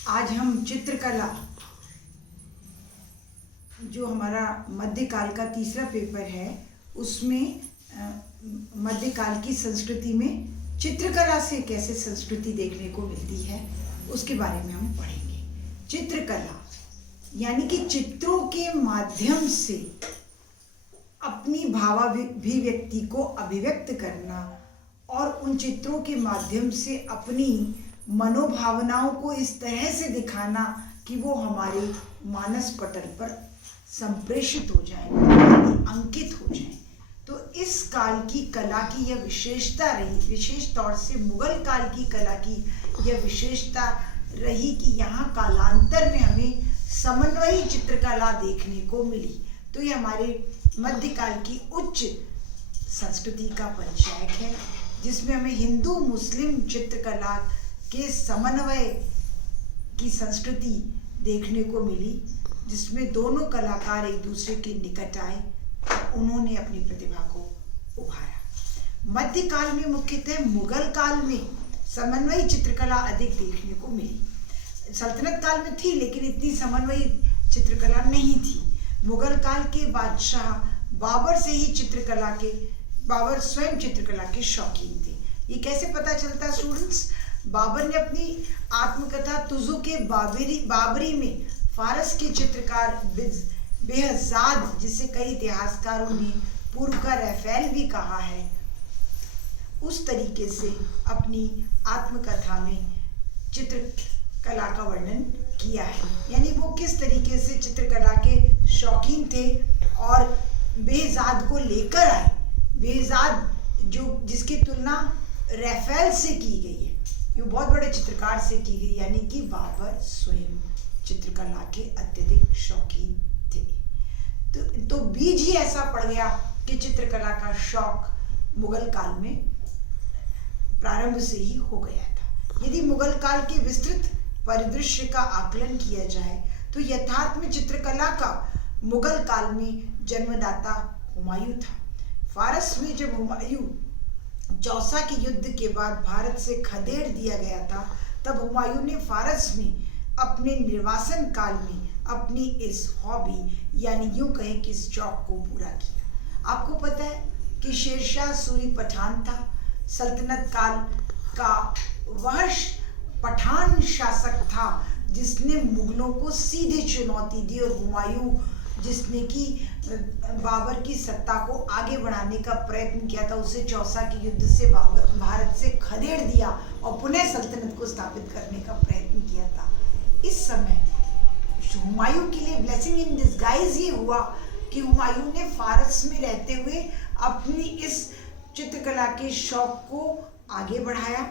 आज हम चित्रकला, जो हमारा मध्यकाल का तीसरा पेपर है, उसमें मध्यकाल की संस्कृति में चित्रकला से कैसे संस्कृति देखने को मिलती है उसके बारे में हम पढ़ेंगे। चित्रकला यानी कि चित्रों के माध्यम से अपनी भावाभिव्यक्ति को अभिव्यक्त करना और उन चित्रों के माध्यम से अपनी मनोभावनाओं को इस तरह से दिखाना कि वो हमारे मानस पटल पर संप्रेषित हो जाए, अंकित हो जाए। तो इस काल की कला की यह विशेषता रही, विशेष तौर से मुगल काल की कला की यह विशेषता रही कि यहाँ कालांतर में हमें समन्वयी चित्रकला देखने को मिली। तो ये हमारे मध्यकाल की उच्च संस्कृति का परिचायक है, जिसमें हमें हिंदू मुस्लिम चित्रकला के समन्वय की संस्कृति देखने को मिली, जिसमें दोनों कलाकार एक दूसरे के निकट आए, उन्होंने अपनी प्रतिभा को उभारा। मध्यकाल में मुख्यतः मुगल काल में समन्वयी चित्रकला अधिक देखने को मिली। सल्तनत काल में थी लेकिन इतनी समन्वयी चित्रकला नहीं थी। मुगल काल के बादशाह बाबर से ही बाबर स्वयं चित्रकला के शौकीन थे। ये कैसे पता चलता है स्टूडेंट्स? बाबर ने अपनी आत्मकथा तुजुक-ए बाबरी में फारस के चित्रकार बेहजाद, जिसे कई इतिहासकारों ने पूर्व का रफेल भी कहा है, उस तरीके से अपनी आत्मकथा में चित्रकला का वर्णन किया है। यानी वो किस तरीके से चित्रकला के शौकीन थे और बेहजाद को लेकर आए। बेहजाद जिसकी तुलना रफेल से की गई है, ये बहुत बड़े चित्रकार से की गई, यानी कि बाबर स्वयं चित्रकला के अत्यधिक शौकीन थे। तो बीज ही ऐसा पड़ गया कि चित्रकला का शौक मुगल काल में प्रारंभ से ही हो गया था। यदि मुगल काल के विस्तृत परिदृश्य का आकलन किया जाए तो यथार्थ में चित्रकला का मुगल काल में जन्मदाता हुमायूं था। फारस में जब हुमायूं चौसा के युद्ध के बाद भारत से खदेड़ दिया गया था, तब हुमायूं ने फारस में अपने निर्वासन काल में अपनी इस हॉबी यानी यूं कहें कि इस शौक को पूरा किया। आपको पता है कि शेरशाह सूरी पठान था, सल्तनत काल का वह पठान शासक था जिसने मुगलों को सीधे चुनौती दी, और हुमायूं जिसने कि बाबर की सत्ता को आगे बढ़ाने का प्रयत्न किया था, उसे चौसा के युद्ध से भारत से खदेड़ दिया और पुनः सल्तनत को स्थापित करने का प्रयत्न किया था। इस समय हुमायूं के लिए ब्लेसिंग इन डिस्गाइज ये हुआ कि हुमायूं ने फारस में रहते हुए अपनी इस चित्रकला के शौक को आगे बढ़ाया,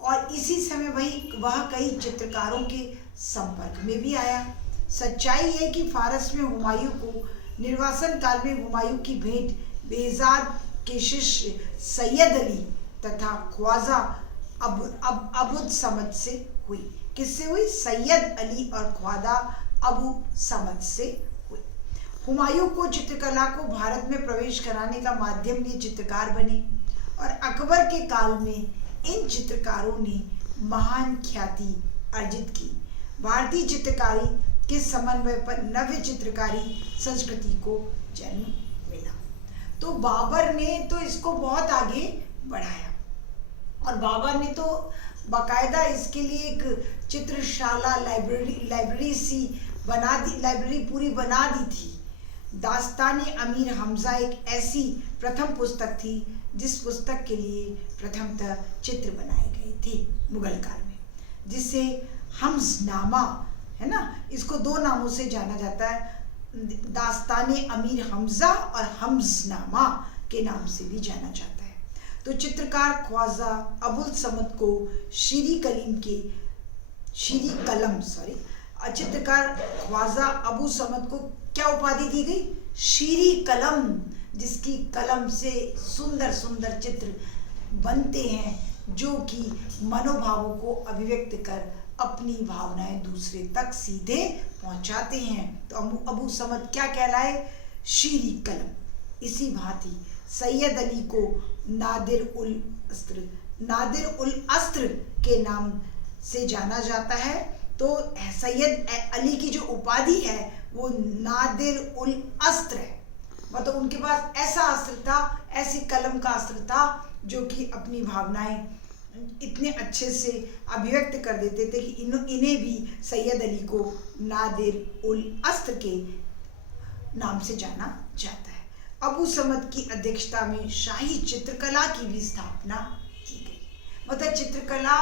और इसी समय वह कई चित्रकारों के संपर्क में भी आया। सच्चाई है कि फारस में हुमायूं को निर्वासन काल में हुमायूं की भेंट बेहजाद के शिष्य सैयद अली तथा ख्वाजा अबुद समद से हुई। किससे हुई? सैयद अली और ख्वाजा अबू समद से हुई। हुमायूं को चित्रकला को भारत में प्रवेश कराने का माध्यम ये चित्रकार बने, और अकबर के काल में इन चित्रकारों ने महान ख्याति अर्जित की। भारतीय चित्रकारी के समन्वय पर नव्य चित्रकारी संस्कृति को जन्म मिला। तो बाबर ने तो इसको बहुत आगे बढ़ाया, और बाबर ने तो बाकायदा इसके लिए एक चित्रशाला लाइब्रेरी सी बना दी, लाइब्रेरी पूरी बना दी थी। दास्ताने अमीर हमजा एक ऐसी प्रथम पुस्तक थी जिस पुस्तक के लिए प्रथमतः चित्र बनाए गए थे मुगल काल में, जिसे हमजनामा है ना, इसको दो नामों से जाना जाता है, दास्ताने अमीर हमजा और हमजनामा के नाम से भी जाना जाता है। तो चित्रकार ख्वाजा अबुल समद को चित्रकार ख्वाजा अबू समद को क्या उपाधि दी गई? शीरी कलम, जिसकी कलम से सुंदर सुंदर चित्र बनते हैं, जो कि मनोभावों को अभिव्यक्त कर अपनी भावनाएं दूसरे तक सीधे पहुंचाते हैं। तो अबू समद क्या कहलाए? शीरी कलम। इसी भांति सैयद अली को नादिर उल अस्त्र के नाम से जाना जाता है, तो सैयद अली की जो उपाधि है वो नादिर उल अस्त्र है, मतलब उनके पास ऐसा अस्त्र था, ऐसी कलम का अस्त्र था जो कि अपनी भावनाएं इतने अच्छे से अभिव्यक्त कर देते थे कि इन्हें भी सैयद अली को नादिर उल अस्त्र के नाम से जाना जाता है। अबू समद की अध्यक्षता में शाही चित्रकला की भी स्थापना की गई, मतलब चित्रकला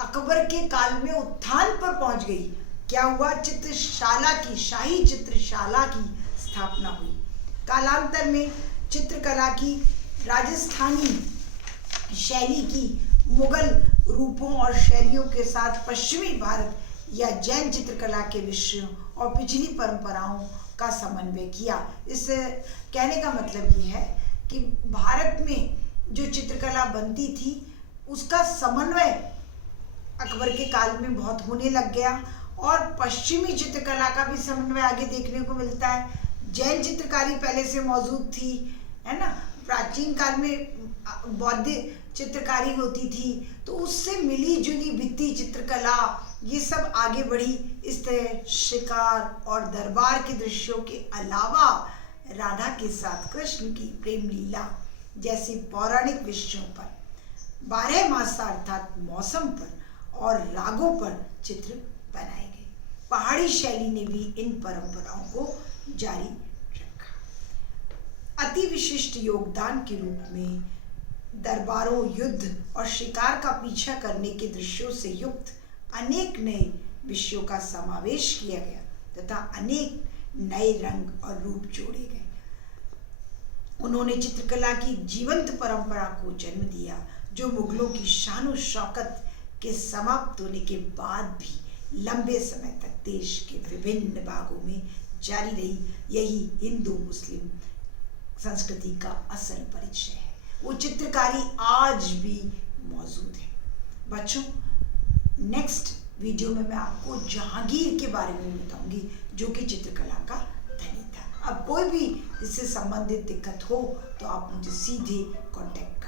अकबर के काल में उत्थान पर पहुंच गई। क्या हुआ? चित्रशाला की, शाही चित्रशाला की स्थापना हुई। कालांतर में चित्रकला की राजस्थानी शैली की मुगल रूपों और शैलियों के साथ पश्चिमी भारत या जैन चित्रकला के विषयों और पिछली परंपराओं का समन्वय किया। इस कहने का मतलब ये है कि भारत में जो चित्रकला बनती थी उसका समन्वय अकबर के काल में बहुत होने लग गया, और पश्चिमी चित्रकला का भी समन्वय आगे देखने को मिलता है। जैन चित्रकारी पहले से मौजूद थी, है ना। प्राचीन काल में बौद्ध चित्रकारी होती थी, तो उससे मिली जुली भित्ति चित्रकला ये सब आगे बढ़ी। इस तरह शिकार और दरबार के दृश्यों के अलावा राधा के साथ कृष्ण की प्रेम लीला जैसे पौराणिक विषयों पर, 12 मास अर्थात मौसम पर और रागों पर चित्र बनाए गए। पहाड़ी शैली ने भी इन परंपराओं को जारी रखा। अति विशिष्ट योगदान के रूप में दरबारों, युद्ध और शिकार का पीछा करने के दृश्यों से युक्त अनेक नए विषयों का समावेश किया गया तथा अनेक नए रंग और रूप जोड़े गए। उन्होंने चित्रकला की जीवंत परंपरा को जन्म दिया जो मुगलों की शान और शौकत के समाप्त होने के बाद भी लंबे समय तक देश के विभिन्न भागों में जारी रही। यही हिंदू मुस्लिम संस्कृति का असल परिचय है। वो चित्रकारी आज भी मौजूद है। बच्चों, नेक्स्ट वीडियो में मैं आपको जहांगीर के बारे में बताऊंगी जो कि चित्रकला का धनी था। अब कोई भी इससे संबंधित दिक्कत हो तो आप मुझे सीधे कांटेक्ट